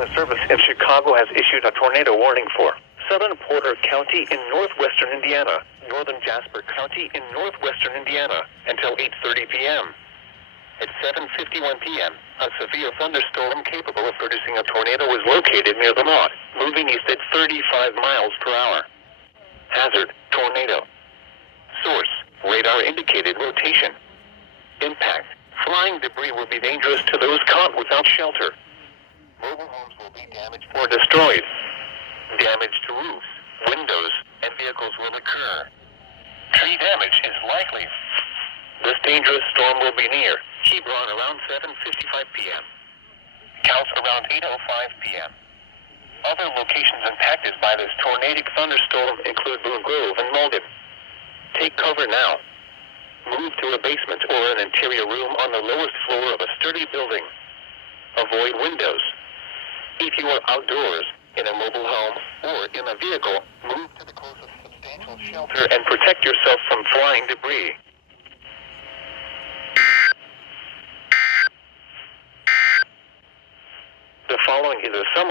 Weather Service in Chicago has issued a tornado warning for southern Porter County in northwestern Indiana, northern Jasper County in northwestern Indiana until 8:30 p.m. At 7:51 p.m., a severe thunderstorm capable of producing a tornado was located near the lot, moving east at 35 miles per hour. Hazard, tornado. Source, radar indicated rotation. Impact, flying debris will be dangerous to those caught without shelter. Mobile homes will be damaged or destroyed. Damage to roofs, windows, and vehicles will occur. Tree damage is likely. This dangerous storm will be near Hebron around 7:55 p.m. Counts around 8:05 p.m. Other locations impacted by this tornadic thunderstorm include Boone Grove and Malden. Take cover now. Move to a basement or an interior room on the lowest floor of a sturdy building. Avoid windows. If you are outdoors, in a mobile home, or in a vehicle, move to the closest substantial shelter and protect yourself from flying debris. The following is a summary